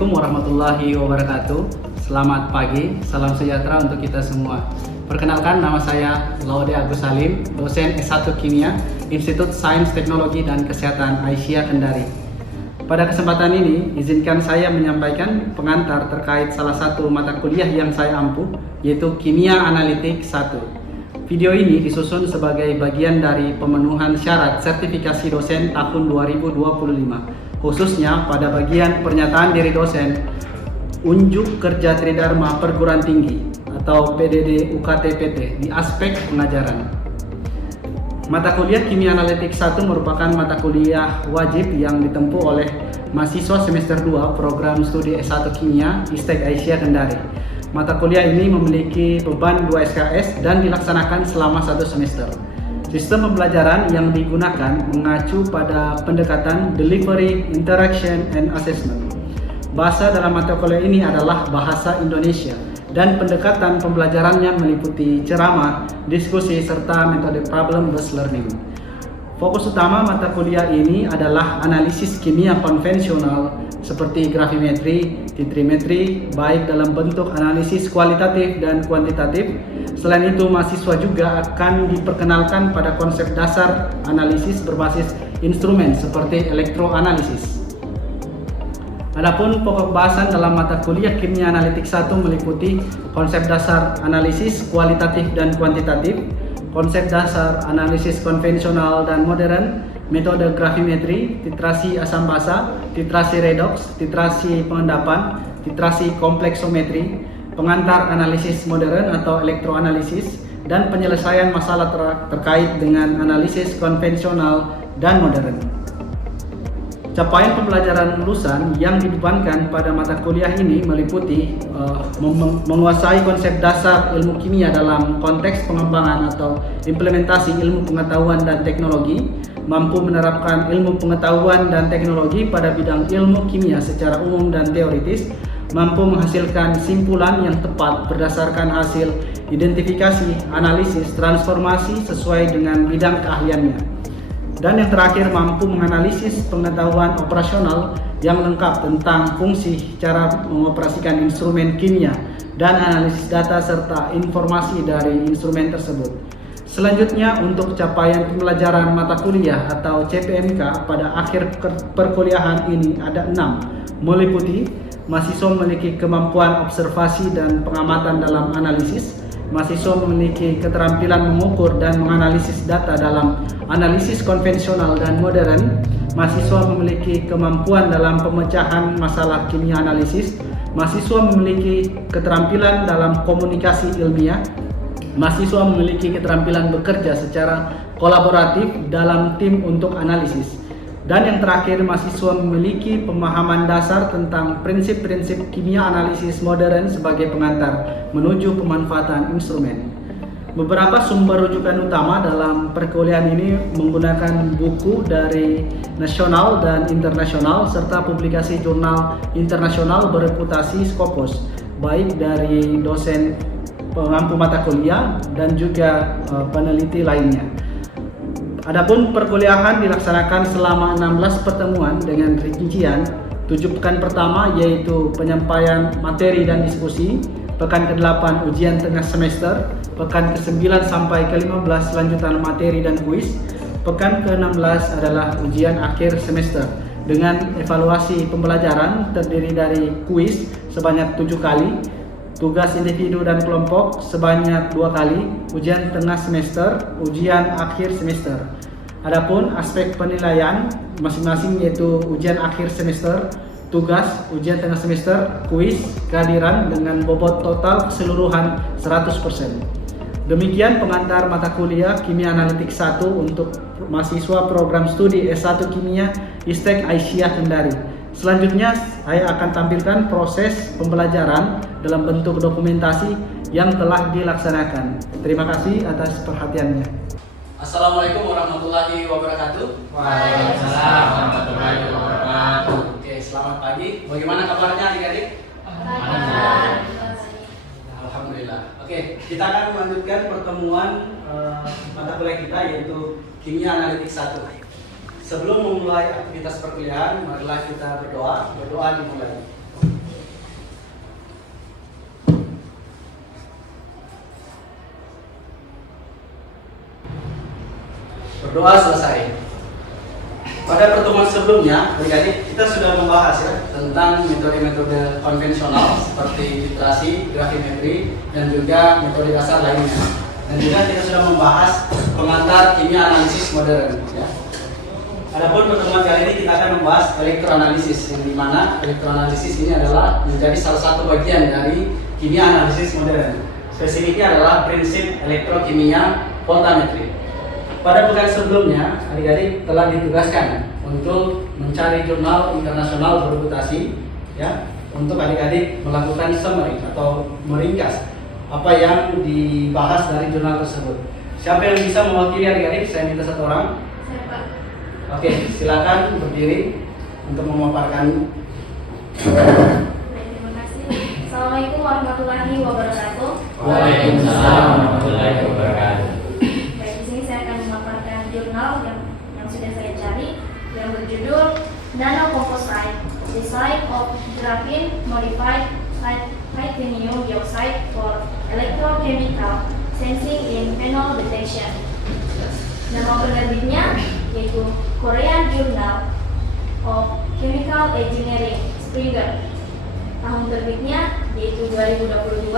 Assalamualaikum warahmatullahi wabarakatuh. Selamat pagi, salam sejahtera untuk kita semua. Perkenalkan, nama saya Laude Agus Salim, dosen S1 Kimia, Institut Sains Teknologi dan Kesehatan Aisyah Kendari. Pada kesempatan ini, izinkan saya menyampaikan pengantar terkait salah satu mata kuliah yang saya ampuh, yaitu Kimia Analitik 1. Video ini disusun sebagai bagian dari pemenuhan syarat sertifikasi dosen tahun 2025. Khususnya pada bagian pernyataan diri dosen unjuk kerja Tridharma Perguruan Tinggi atau PDD UKT-PT di aspek pengajaran. Mata kuliah Kimia Analitik 1 merupakan mata kuliah wajib yang ditempuh oleh mahasiswa semester 2 program studi S1 Kimia ISTEK Aisyah Kendari. Mata kuliah ini memiliki beban 2 SKS dan dilaksanakan selama 1 semester. Sistem pembelajaran yang digunakan mengacu pada pendekatan Delivery, Interaction, and Assessment. Bahasa dalam mata kuliah ini adalah bahasa Indonesia dan pendekatan pembelajarannya meliputi ceramah, diskusi, serta metode problem-based learning. Fokus utama mata kuliah ini adalah analisis kimia konvensional seperti gravimetri, titrimetri, baik dalam bentuk analisis kualitatif dan kuantitatif. Selain itu, mahasiswa juga akan diperkenalkan pada konsep dasar analisis berbasis instrumen seperti elektroanalisis. Adapun pokok bahasan dalam mata kuliah Kimia Analitik 1 meliputi konsep dasar analisis kualitatif dan kuantitatif, konsep dasar analisis konvensional dan modern, metode gravimetri, titrasi asam basa, titrasi redoks, titrasi pengendapan, titrasi kompleksometri, pengantar analisis modern atau elektroanalisis, dan penyelesaian masalah terkait dengan analisis konvensional dan modern. Capaian pembelajaran lulusan yang dibebankan pada mata kuliah ini meliputi menguasai konsep dasar ilmu kimia dalam konteks pengembangan atau implementasi ilmu pengetahuan dan teknologi, mampu menerapkan ilmu pengetahuan dan teknologi pada bidang ilmu kimia secara umum dan teoritis, mampu menghasilkan simpulan yang tepat berdasarkan hasil identifikasi, analisis, transformasi sesuai dengan bidang keahliannya. Dan yang terakhir, mampu menganalisis pengetahuan operasional yang lengkap tentang fungsi, cara mengoperasikan instrumen kimia, dan analisis data serta informasi dari instrumen tersebut. Selanjutnya, untuk capaian pembelajaran mata kuliah atau CPMK pada akhir perkuliahan ini ada 6, meliputi mahasiswa memiliki kemampuan observasi dan pengamatan dalam analisis, mahasiswa memiliki keterampilan mengukur dan menganalisis data dalam analisis konvensional dan modern, mahasiswa memiliki kemampuan dalam pemecahan masalah kimia analisis, mahasiswa memiliki keterampilan dalam komunikasi ilmiah, mahasiswa memiliki keterampilan bekerja secara kolaboratif dalam tim untuk analisis. Dan yang terakhir, mahasiswa memiliki pemahaman dasar tentang prinsip-prinsip kimia analisis modern sebagai pengantar menuju pemanfaatan instrumen. Beberapa sumber rujukan utama dalam perkuliahan ini menggunakan buku dari nasional dan internasional serta publikasi jurnal internasional bereputasi Scopus, baik dari dosen pengampu mata kuliah dan juga peneliti lainnya. Adapun perkuliahan dilaksanakan selama 16 pertemuan dengan rincian 7 pekan pertama yaitu penyampaian materi dan diskusi, pekan ke-8 ujian tengah semester, pekan ke-9 sampai ke-15 lanjutan materi dan kuis, pekan ke-16 adalah ujian akhir semester dengan evaluasi pembelajaran terdiri dari kuis sebanyak 7 kali, tugas individu dan kelompok sebanyak 2 kali, ujian tengah semester, ujian akhir semester. Adapun aspek penilaian masing-masing yaitu ujian akhir semester, tugas, ujian tengah semester, kuis, kehadiran dengan bobot total keseluruhan 100%. Demikian pengantar mata kuliah Kimia Analitik 1 untuk mahasiswa program studi S1 Kimia ISTEK Aisyah Kendari. Selanjutnya, saya akan tampilkan proses pembelajaran dalam bentuk dokumentasi yang telah dilaksanakan. Terima kasih atas perhatiannya. Assalamualaikum warahmatullahi wabarakatuh. Waalaikumsalam warahmatullahi wabarakatuh. Oke, selamat pagi. Bagaimana kabarnya adik-adik? Alhamdulillah. Oke, kita akan melanjutkan pertemuan mata kuliah kita yaitu Kimia Analitik 1. Sebelum memulai aktivitas perkuliahan, marilah kita berdoa. Berdoa dimulai. Berdoa selesai. Pada pertemuan sebelumnya, adik-adik, kita sudah membahas ya tentang metode-metode konvensional seperti literasi, grafimetri, dan juga metode dasar lainnya. Dan juga kita sudah membahas pengantar kimia analisis modern. Ya. Adapun pertemuan kali ini kita akan membahas elektroanalisis, yang dimana elektroanalisis ini adalah menjadi salah satu bagian dari kimia analisis modern. Spesifiknya adalah prinsip elektrokimia voltametri. Pada pekan sebelumnya, adik-adik telah ditugaskan untuk mencari jurnal internasional berreputasi, ya, untuk adik-adik melakukan summary atau meringkas apa yang dibahas dari jurnal tersebut. Siapa yang bisa mewakili adik-adik? Saya minta satu orang. Saya, Pak. Oke, silakan berdiri untuk memaparkan. Terima kasih. Assalamualaikum warahmatullahi wabarakatuh. Waalaikumsalam warahmatullahi wabarakatuh. Baik, di sini saya akan memaparkan jurnal yang sudah saya cari yang berjudul Nano Composite Design of Graphene Modified Titanium Dioxide for Electrochemical Sensing in Phenol Detection. Nama penerbitnya yaitu Korean Journal of Chemical Engineering Springer. Tahun terbitnya yaitu 2022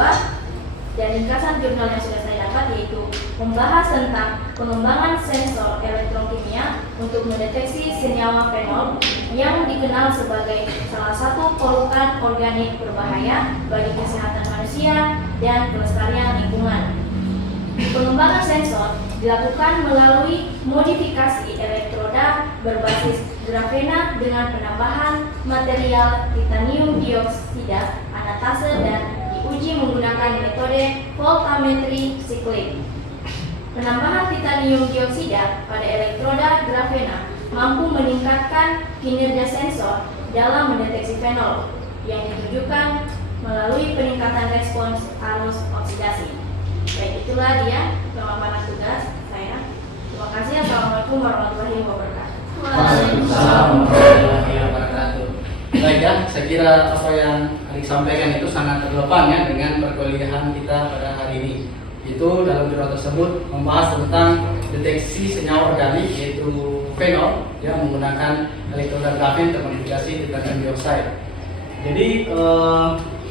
dan ringkasan jurnal yang sudah saya dapat yaitu membahas tentang pengembangan sensor elektrokimia untuk mendeteksi senyawa fenol yang dikenal sebagai salah satu polutan organik berbahaya bagi kesehatan manusia dan kelestarian lingkungan. Pengembangan sensor dilakukan melalui modifikasi elektroda berbasis grafena dengan penambahan material titanium dioksida anatase dan diuji menggunakan metode voltametri siklik. Penambahan titanium dioksida pada elektroda grafena mampu meningkatkan kinerja sensor dalam mendeteksi fenol yang ditujukan melalui peningkatan respons arus oksidasi. Baik, itulah dia pemaparan tugas saya. Terima kasih. Assalamualaikum warahmatullahi wabarakatuh. Waalaikumsalam warahmatullahi wabarakatuh. Baik ya, saya kira apa yang adik sampaikan itu sangat relevan ya dengan perkuliahan kita pada hari ini. Itu dalam jurnal tersebut membahas tentang deteksi senyawa organik yaitu fenol yang menggunakan elektroda grafene termodifikasi titanium dioxide. Jadi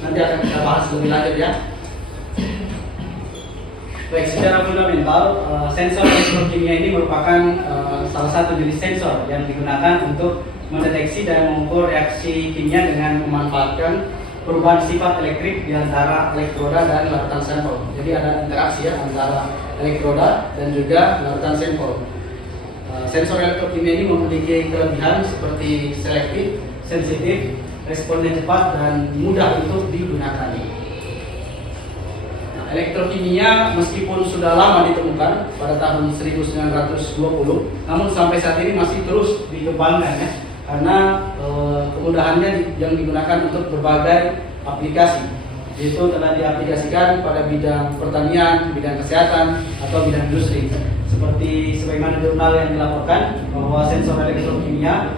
nanti akan kita bahas lebih lanjut ya. Baik, secara fundamental sensor elektrokimia ini merupakan salah satu jenis sensor yang digunakan untuk mendeteksi dan mengukur reaksi kimia dengan memanfaatkan perubahan sifat elektrik di antara elektroda dan larutan sampel. Jadi ada interaksi ya antara elektroda dan juga larutan sampel. Sensor elektrokimia ini memiliki kelebihan seperti selektif, sensitif, responnya cepat dan mudah untuk digunakan. Nah, elektrokimia meskipun sudah lama ditemukan pada tahun 1920, namun sampai saat ini masih terus dikembangkan ya. Karena kemudahannya yang digunakan untuk berbagai aplikasi, yaitu telah diaplikasikan pada bidang pertanian, bidang kesehatan, atau bidang industri. Seperti sebagaimana jurnal yang dilaporkan bahwa sensor elektrokimia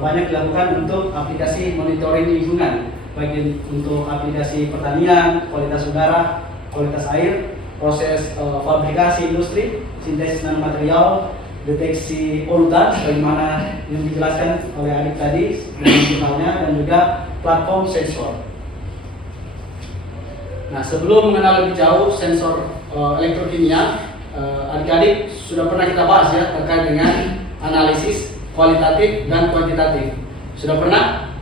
banyak dilakukan untuk aplikasi monitoring lingkungan, baik untuk aplikasi pertanian, kualitas udara, kualitas air, proses fabrikasi industri, sintesis nanomaterial, deteksi polutan sebagaimana yang dijelaskan oleh adik tadi dari jurnalnya, dan juga platform sensor. Nah, sebelum mengenal lebih jauh sensor elektrokimia, adik-adik sudah pernah kita bahas ya terkait dengan analisis kualitatif dan kuantitatif. Sudah pernah?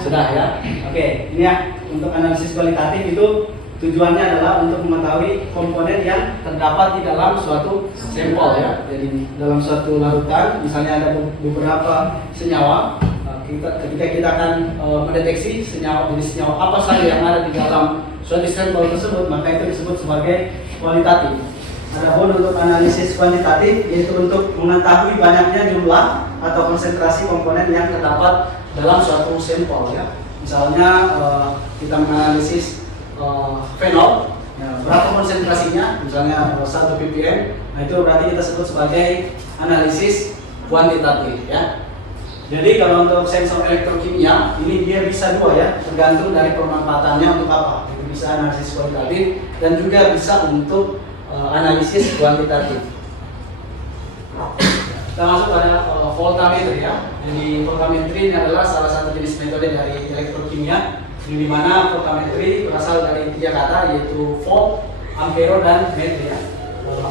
Sudah ya. Oke, ini ya untuk analisis kualitatif itu tujuannya adalah untuk mengetahui komponen yang terdapat di dalam suatu sampel ya. Jadi dalam suatu larutan, misalnya ada beberapa senyawa, ketika kita akan mendeteksi senyawa jenis senyawa apa saja yang ada di dalam suatu sampel tersebut, maka itu disebut sebagai kualitatif. Adapun untuk analisis kuantitatif yaitu untuk mengetahui banyaknya jumlah atau konsentrasi komponen yang terdapat dalam suatu sampel ya. Misalnya kita menganalisis fenol, ya, berapa konsentrasinya, misalnya 1 ppm, nah itu berarti kita sebut sebagai analisis kuantitatif ya. Jadi kalau untuk sensor elektrokimia ini dia bisa dua ya, tergantung dari pemanfaatannya untuk apa. Itu bisa analisis kualitatif dan juga bisa untuk analisis kuantitatif. kita masuk pada voltametri ya. Jadi voltametri ini adalah salah satu jenis metode dari elektrokimia, di mana voltametri berasal dari 3 kata, yaitu volt, ampere, dan metri ya.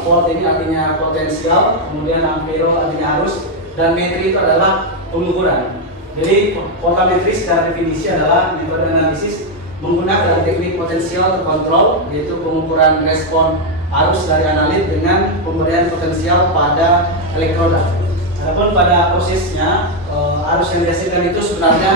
Volt ini artinya potensial, kemudian ampere artinya arus, dan metri itu adalah pengukuran. Jadi voltametri secara definisi adalah metode analisis menggunakan teknik potensial terkontrol, yaitu pengukuran respon arus dari analit dengan pemberian potensial pada elektroda. Adapun pada prosesnya, arus yang dihasilkan itu sebenarnya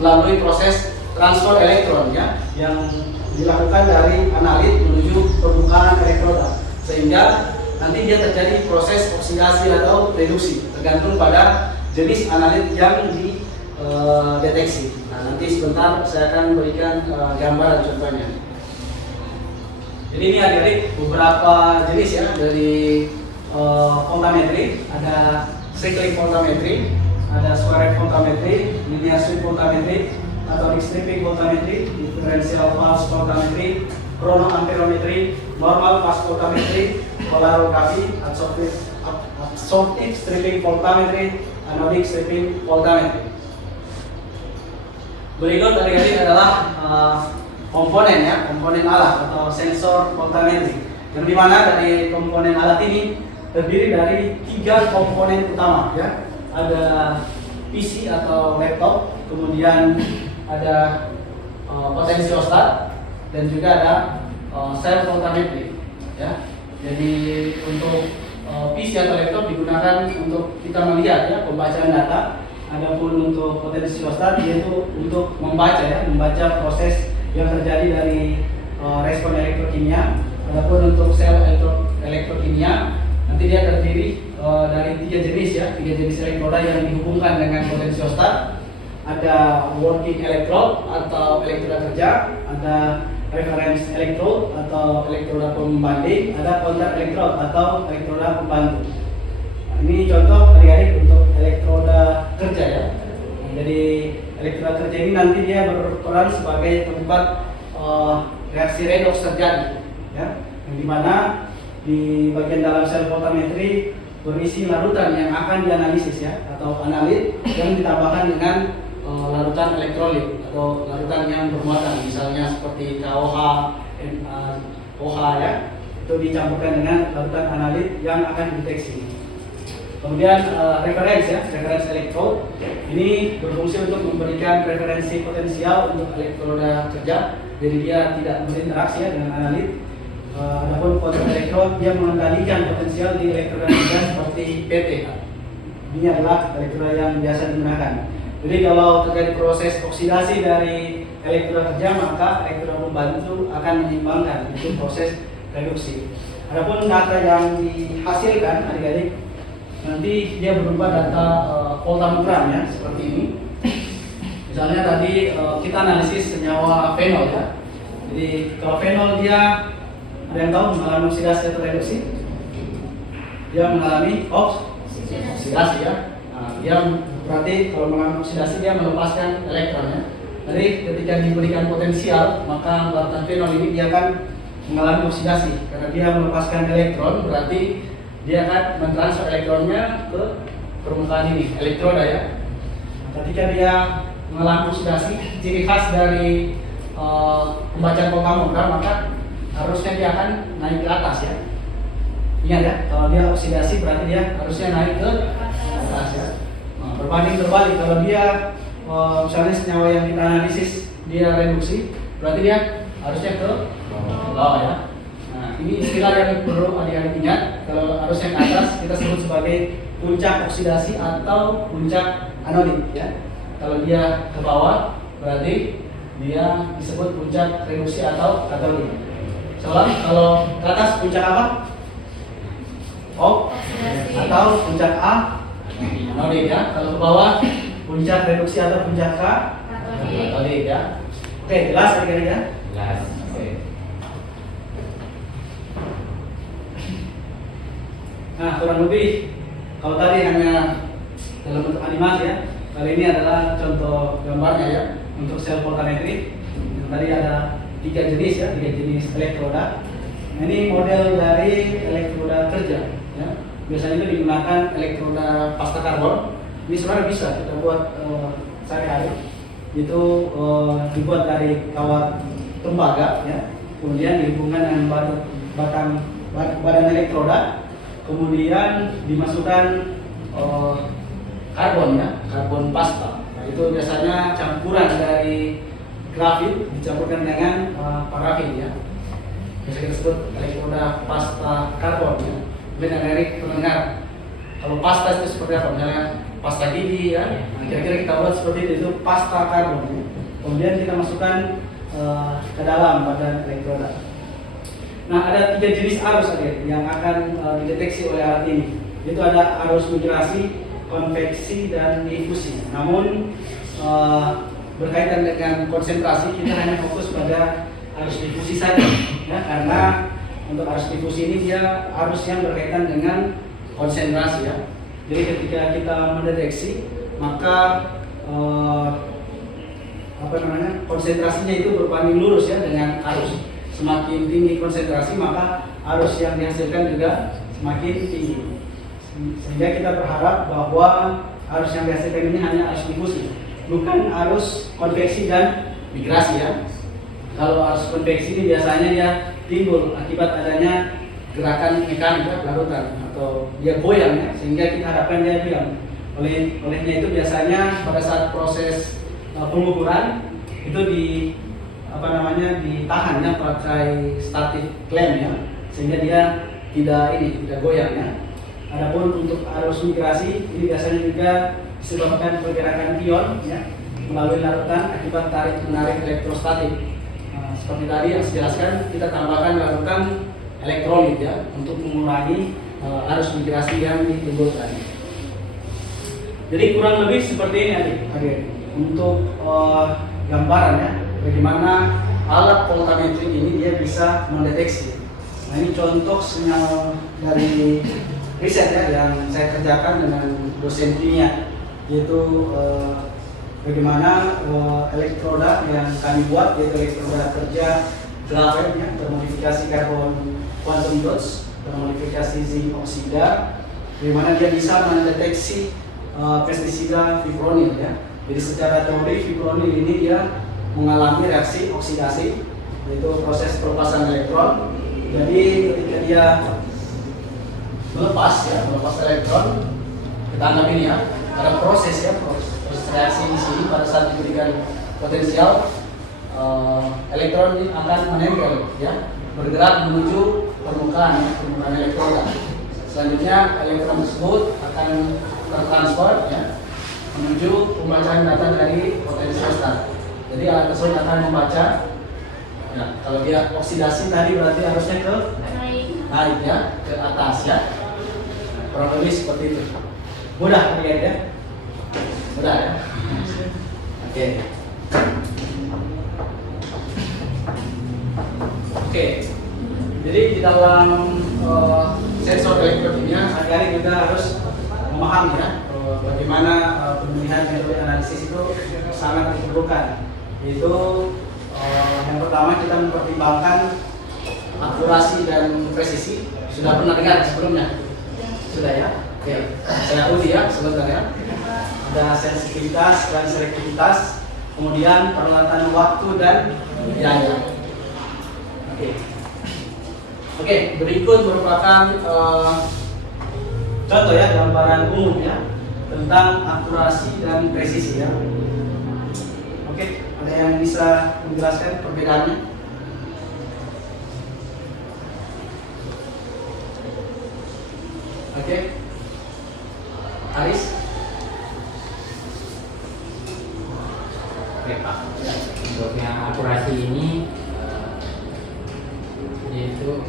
melalui proses transfer elektron ya, yang dilakukan dari analit menuju permukaan elektroda, sehingga nanti dia terjadi proses oksidasi atau reduksi tergantung pada jenis analit yang dideteksi. Nah, nanti sebentar saya akan berikan gambar contohnya. Jadi ini adik-adik beberapa jenis ya dari voltametri. Ada cyclic voltametri, ada square voltametri, linear sweep voltametri, atomic stripping voltametri, differential pulse voltametri, chronoamperometri, normal pulse voltametri, polarography, absorptive stripping voltametri, anodic stripping voltametri. Berikut adik-adik adalah komponen ya, komponen alat atau sensor voltametri, yang dimana dari komponen alat ini terdiri dari 3 komponen utama ya. Ada PC atau laptop, kemudian ada potensiostat, dan juga ada sel voltametri ya. Jadi untuk PC atau laptop digunakan untuk kita melihat ya, pembacaan data. Adapun untuk potensiostat yaitu untuk membaca ya, membaca proses yang terjadi dari respon elektrokimia. Adapun untuk sel elektrokimia nanti dia terdiri dari 3 jenis ya, 3 jenis elektroda yang dihubungkan dengan potensiostat. Ada working electrode atau elektroda kerja, ada reference electrode atau elektroda pembanding, ada counter electrode atau elektroda pembantu. Nah, ini contoh adik-adik untuk elektroda kerja ya. Jadi elektroda kerja ini nanti dia berperan sebagai tempat reaksi redoks terjadi ya, yang dimana di bagian dalam sel voltametri berisi larutan yang akan dianalisis ya, atau analit yang ditambahkan dengan larutan elektrolit atau larutan yang bermuatan, misalnya seperti KOH, OH ya, itu dicampurkan dengan larutan analit yang akan dideteksi. Kemudian reference ya, reference electrode ini berfungsi untuk memberikan referensi potensial untuk elektroda kerja, jadi dia tidak berinteraksi ya dengan analit. Adapun counter electrode dia mengendalikan potensial di elektroda kerja seperti PT. Ini adalah elektroda yang biasa digunakan. Jadi kalau terjadi proses oksidasi dari elektroda kerja, maka elektroda pembantu akan menyeimbangkan, itu proses reduksi. Adapun data yang dihasilkan adik-adik nanti dia berupa data voltamogram ya, seperti ini. Misalnya tadi kita analisis senyawa fenol ya. Jadi kalau fenol dia, ada yang tahu mengalami oksidasi atau reduksi? Dia mengalami oksidasi ya. Nah, dia berarti kalau mengalami oksidasi dia melepaskan elektronnya. Jadi ketika diberikan potensial, maka larutan fenol ini dia akan mengalami oksidasi karena dia melepaskan elektron, berarti dia akan mentransfer elektronnya ke permukaan ini, elektroda ya. Ketika dia mengalami oksidasi, ciri khas dari pembacaan voltamogram, maka harusnya dia akan naik ke atas ya. Ingat ya, kalau dia oksidasi berarti dia harusnya naik ke atas ya. Nah, berbanding terbalik, kalau dia misalnya senyawa yang kita analisis dia reduksi, berarti dia harusnya ke bawah ya. Nah, ini istilah yang perlu adik-adik ingat. Kalau arusnya ke atas kita sebut sebagai puncak oksidasi atau puncak anodik ya. Kalau dia ke bawah berarti dia disebut puncak reduksi atau katodik. Soalnya kalau ke atas puncak apa? Atau puncak A anodik ya. Kalau ke bawah puncak reduksi atau puncak katodik ya. Oke, jelas adik-adik ya? Jelas. Nah, kurang lebih kalau tadi hanya dalam bentuk animasi ya, kali ini adalah contoh gambarnya ya untuk sel voltametri. Yang tadi ada 3 jenis ya, 3 jenis elektroda. Nah, ini model dari elektroda kerja ya. biasanya itu digunakan elektroda pasta karbon. Ini sebenarnya bisa kita buat sehari-hari. Itu dibuat dari kawat tembaga, ya. Kemudian dihubungkan dengan badan elektroda, kemudian dimasukkan karbon, ya, karbon pasta. Nah, itu biasanya campuran dari grafit dicampurkan dengan parafin, ya. Biasa kita sebut elektroda pasta karbon, ya. Mungkin Erik mendengar kalau pasta itu seperti apa, misalnya pasta gigi, ya. Nah, kira-kira kita buat seperti itu pasta karbon, ya. Kemudian kita masukkan ke dalam badan elektroda. Nah, ada 3 jenis arus yang akan dideteksi oleh alat ini. Itu ada arus migrasi, konveksi, dan difusi. Namun berkaitan dengan konsentrasi, kita hanya fokus pada arus difusi saja, ya, karena untuk arus difusi ini dia arus yang berkaitan dengan konsentrasi, ya. Jadi ketika kita mendeteksi, maka konsentrasinya itu berbanding lurus, ya, dengan arus. Semakin tinggi konsentrasi, maka arus yang dihasilkan juga semakin tinggi. Sehingga kita berharap bahwa arus yang dihasilkan ini hanya arus difusi, bukan arus konveksi dan migrasi, ya. Kalau arus konveksi ini biasanya dia timbul akibat adanya gerakan mekanik, ya, larutan atau dia goyang, ya, sehingga kita harapkan dia diam. Olehnya itu biasanya pada saat proses pengukuran itu ditahan, ya, pakai static clamp, ya, sehingga dia tidak goyang, ya. Adapun untuk arus migrasi ini biasanya juga disebabkan pergerakan ion, ya, melalui larutan akibat tarik menarik elektrostatik. Seperti tadi yang saya jelaskan, kita tambahkan larutan elektrolit, ya, untuk mengurangi arus migrasi yang ditimbulkan. Jadi kurang lebih seperti ini, adik. Untuk gambaran, ya, bagaimana alat voltametri ini dia bisa mendeteksi. Nah, ini contoh sinyal dari riset, ya, yang saya kerjakan dengan dosen kimia, yaitu bagaimana elektroda yang kami buat, yaitu elektroda kerja grafit, ya, termodifikasi karbon quantum dots, termodifikasi zinc oksida, bagaimana dia bisa mendeteksi pestisida fipronil, ya. Jadi secara teori fipronil ini dia mengalami reaksi oksidasi, yaitu proses pelepasan elektron. Jadi ketika dia melepas elektron, kita anggap ini, ya, ada proses, ya, proses reaksi di sini. Pada saat diberikan potensial, elektron ini akan menempel, ya, bergerak menuju permukaan, elektroda. Selanjutnya elektron tersebut akan tertransfer, ya, menuju pembacaan data dari potensial start. Jadi alat tersebut akan membaca, ya, kalau dia oksidasi tadi berarti harusnya ke naik, ya, ke atas, ya. Kurang lebih seperti itu. Mudah, ya? Mudah, ya. Oke. Jadi di dalam sensor elektroniknya, akhirnya kita harus memahami, ya, bagaimana pemilihan metode analisis itu sangat diperlukan. Yaitu yang pertama kita mempertimbangkan akurasi dan presisi. Sudah pernah dengar sebelumnya? Sudah, ya? Oke. Saya uji, ya, sebentar, ya. Ada sensitivitas dan selektivitas, kemudian peralatan waktu dan biaya. Oke, berikut merupakan contoh, ya, gambaran umum, ya, tentang akurasi dan presisi, ya. Oke, ada yang bisa menjelaskan perbedaannya? Oke, Aris? Oke, Pak. Untuk yang akurasi ini yaitu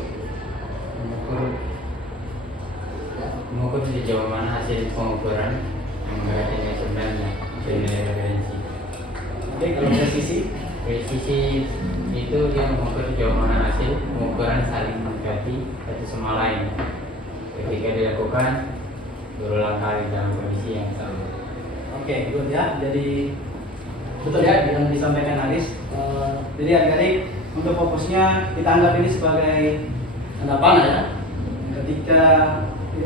mengukur sejauh mana hasil pengukuran yang menggunakan sebenarnya nilai referensi. Oke, kalau presisi itu dia mengukur sejauh mana hasil pengukuran saling mendekati satu sama lain ketika dilakukan berulang kali dalam kondisi yang sama. Oke, good, ya. Jadi betul, ya, yang disampaikan Aris. Jadi adik-adik, untuk fokusnya kita anggap ini sebagai tanda panah, ya. Ketika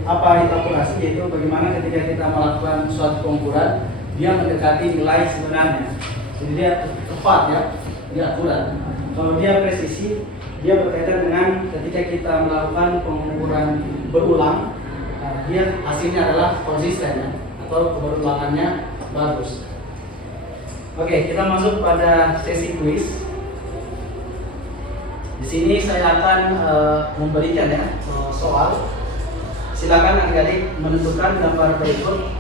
Apa itu akurasi? Yaitu bagaimana ketika kita melakukan suatu pengukuran dia mendekati nilai sebenarnya. Jadi dia tepat ya, dia akurat. Kalau dia presisi, dia berkaitan dengan ketika kita melakukan pengukuran berulang, dia hasilnya adalah konsisten ya, atau keberulangannya bagus. Oke, kita masuk pada sesi kuis. Di sini saya akan memberikan ya soal. Silakan adik-adik menentukan gambar berikut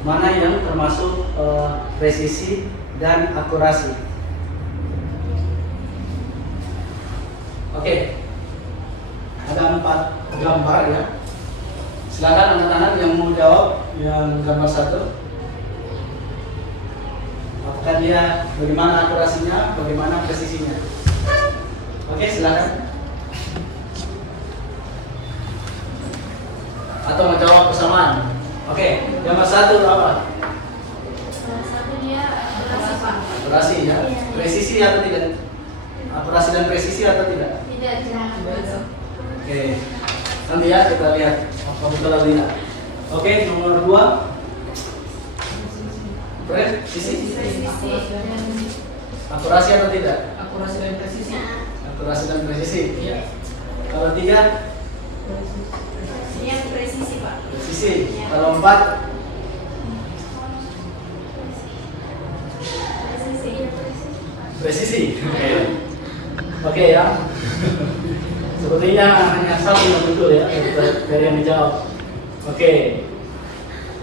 mana yang termasuk presisi dan akurasi. Oke, ada 4 gambar ya. Silakan anak-anak yang mau jawab yang gambar 1. Apakah dia bagaimana akurasinya, bagaimana presisinya? Oke, silakan. Atau mau jawab bersamaan? Oke, gambar 1 apa? Satu dia akurasi, Pak. Akurasi ya. Presisi atau tidak? Akurasi dan presisi atau tidak? Tidak, tidak. Oke. Nanti ya kita lihat apa betul atau tidak. Oke, nomor 2. Presisi. Akurasi atau tidak? Akurasi dan presisi. Akurasi dan presisi. Iya. Kalau 3, Yang presisi, Pak. presisi. Kalau 4, presisi. Oke ya. Sepertinya hanya satu yang betul ya dari yang dijawab. Oke.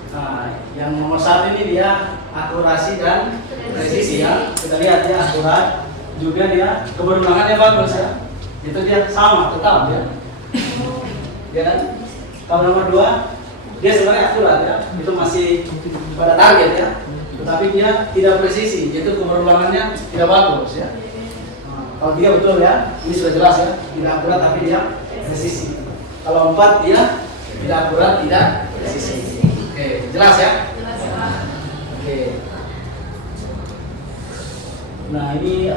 Nah, yang nomor 1 ini dia akurasi dan presisi ya. Kita lihat dia akurat, juga dia keberulangannya bagus ya. Itu dia sama tetap ya. Ya kan? Kalau nomor 2 dia sebenarnya akurat ya. Itu masih pada target ya. Tetapi dia tidak presisi, yaitu keberulangannya tidak bagus ya. Kalau 3 betul ya, ini sudah jelas ya, tidak akurat tapi dia presisi. Kalau 4 dia tidak akurat, tidak presisi. Oke, jelas ya? Jelas, Pak. Oke. Nah ini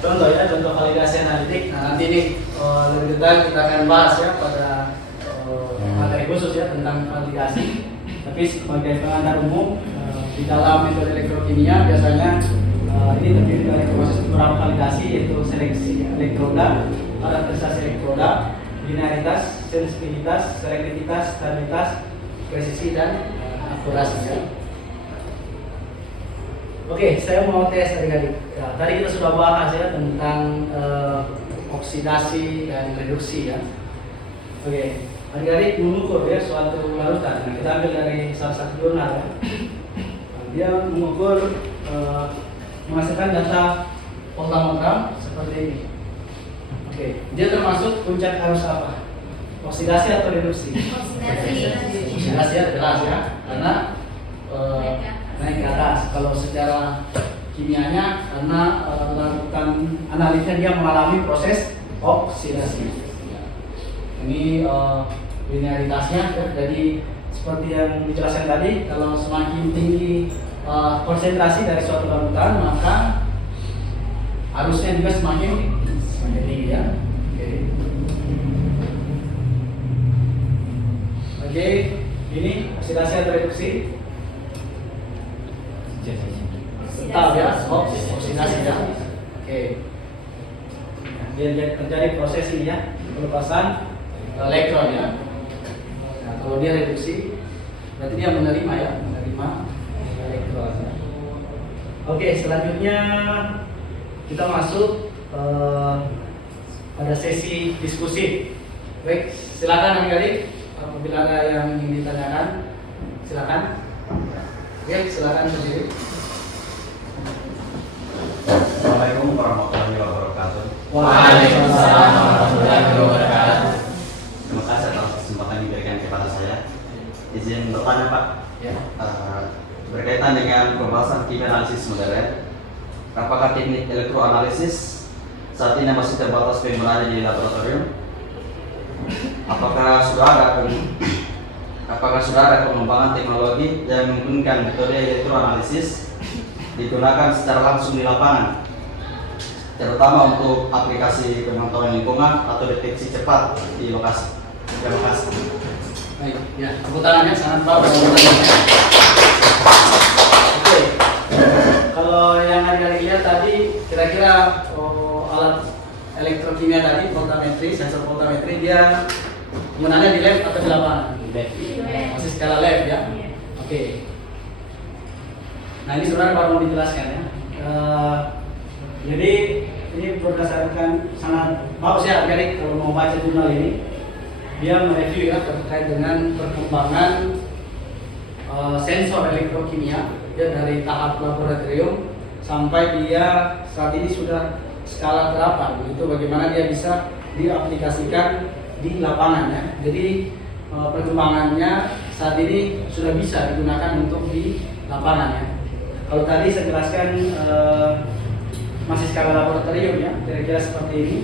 contoh ya, contoh validasi analitik. Nah nanti ini lebih detail kita akan bahas ya pada materi khusus ya tentang validasi. Tapi sebagai pengantar umum di dalam metode elektrokimia biasanya ini terdiri dari proses beberapa validasi yaitu seleksi elektroda, karakterisasi elektroda, linearitas, sensitivitas, selektivitas, stabilitas, presisi dan akurasi ya. Oke, saya mau tes adik-adik. Ya, tadi kita sudah bahas ya tentang oksidasi dan reduksi ya. Oke, adik-adik mengukur ya suatu larutan. Nah, kita ambil dari salah satu jurnal ya. Dia mengukur menghasilkan data voltamogram seperti ini. Oke, dia termasuk puncak arus apa? Oksidasi atau reduksi? Oksidasi ya, jelas ya, karena naik ke atas. Kalau secara kimianya karena larutan analitnya dia mengalami proses oksidasi. Ini linearitasnya jadi seperti yang dijelaskan tadi, kalau semakin tinggi konsentrasi dari suatu larutan maka arusnya juga semakin tinggi ya. Oke, ini oksidasi atau reduksi? Tetap ya, oksidasi ya. Oke. Dia terjadi proses ini ya, pelepasan elektron ya. Nah, kalau dia reduksi, berarti dia menerima ya, menerima elektron. Oke, selanjutnya kita masuk pada sesi diskusi. Baik, silakan adik-adik. Apabila ada yang ingin ditanyakan, silakan. Oke, silakan berdiri. Assalamualaikum warahmatullahi wabarakatuh. Waalaikumsalam warahmatullahi wabarakatuh. Terima kasih atas kesempatan yang diberikan kepada saya. Izin bertanya Pak, Ya. berkaitan dengan pembahasan kimia analisis modern, apakah teknik elektroanalisis saat ini masih terbatas penggunaannya di laboratorium? Apakah sudah ada pengembangan teknologi yang memungkinkan metode elektroanalisis digunakan secara langsung di lapangan, terutama untuk aplikasi pemantauan lingkungan atau deteksi cepat di lokasi? Terima kasih. Baik, ya, tepuk tangannya sangat bagus. Oke, kalau yang adik-adik lihat tadi, kira-kira alat elektrokimia tadi, voltametri, sensor voltametri, dia penggunaannya di lab atau di lapangan? Masih skala lab ya? Oke. Nah ini sebenarnya baru mau dijelaskan ya. Jadi ini berdasarkan sangat bagus ya adik-adik kalau mau baca jurnal ini. Dia mereview ya terkait dengan perkembangan sensor elektrokimia ya dari tahap laboratorium sampai dia saat ini sudah skala terapan, itu bagaimana dia bisa diaplikasikan di lapangan ya. Jadi perkembangannya saat ini sudah bisa digunakan untuk di lapangan ya. Kalau tadi saya jelaskan masih skala laboratorium ya, kira-kira seperti ini.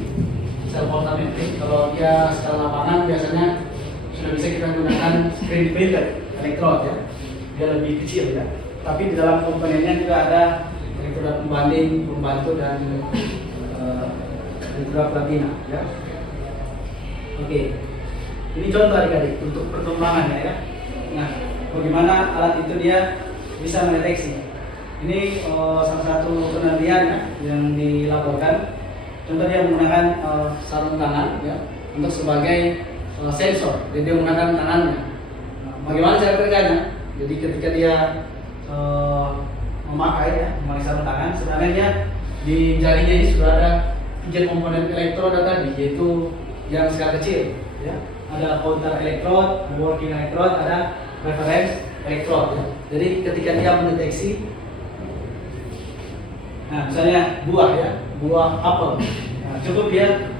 Sel voltametri, kalau dia skala lapangan biasanya sudah bisa kita gunakan screen printed elektrod ya, dia lebih kecil ya. Tapi di dalam komponennya juga ada elektroda pembanding, pembantu dan elektroda platina ya. Oke, ini contoh adik-adik untuk perkembangannya ya. Nah, bagaimana alat itu dia bisa mendeteksi? Ini salah satu penelitian ya, yang dilaporkan. Contoh dia menggunakan sarung tangan ya untuk sebagai sensor. Jadi dia menggunakan tangannya. Nah, bagaimana cara kerjanya? Jadi ketika dia memakai sarung tangan, sebenarnya dia di jarinya ini sudah ada 3 komponen elektroda tadi, yaitu yang skala kecil ya. Ada counter elektrod, ada working elektrod, ada reference elektrod ya. Jadi ketika dia mendeteksi, nah misalnya buah ya, buah apel, nah, cukup dia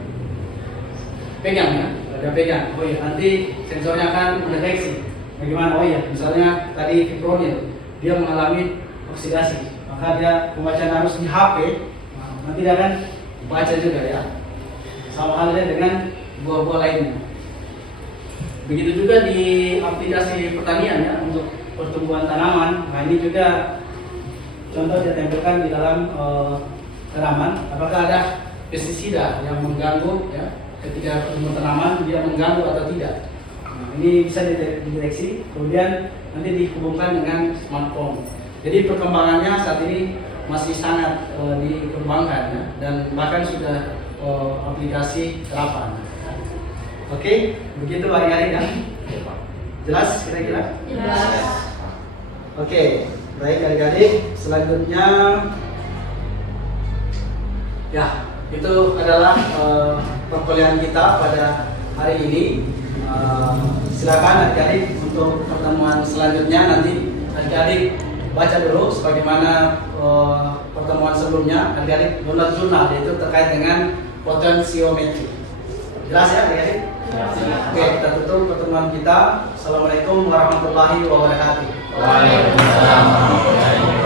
pegang ya, ada pegang. Oh iya, nanti sensornya akan mendeteksi bagaimana. Oh iya, misalnya tadi fipronil, dia mengalami oksidasi, maka dia pembacaan arus di HP, nah, nanti dia akan baca juga ya. Sama halnya dengan buah-buah lainnya. Begitu juga di aplikasi pertanian ya, untuk pertumbuhan tanaman. Nah ini juga contoh ditempelkan di dalam tanaman, apakah ada pestisida yang mengganggu ya, ketika pertumbuhan tanaman dia mengganggu atau tidak. Nah, ini bisa dideteksi, kemudian nanti dihubungkan dengan smartphone. Jadi perkembangannya saat ini masih sangat dikembangkan ya, dan bahkan sudah aplikasi terapan. Oke, begitu adik-adik kan? Jelas kira-kira? Jelas. Oke. Baik adik-adik, selanjutnya ya itu adalah perkuliahan kita pada hari ini. Silakan adik-adik untuk pertemuan selanjutnya nanti adik-adik baca dulu sebagaimana pertemuan sebelumnya. Adik-adik download jurnal yaitu terkait dengan potensiometri. Jelas ya adik-adik? Oke, kita tutup pertemuan kita. Assalamualaikum warahmatullahi wabarakatuh. Waalaikumsalam warahmatullahi wabarakatuh.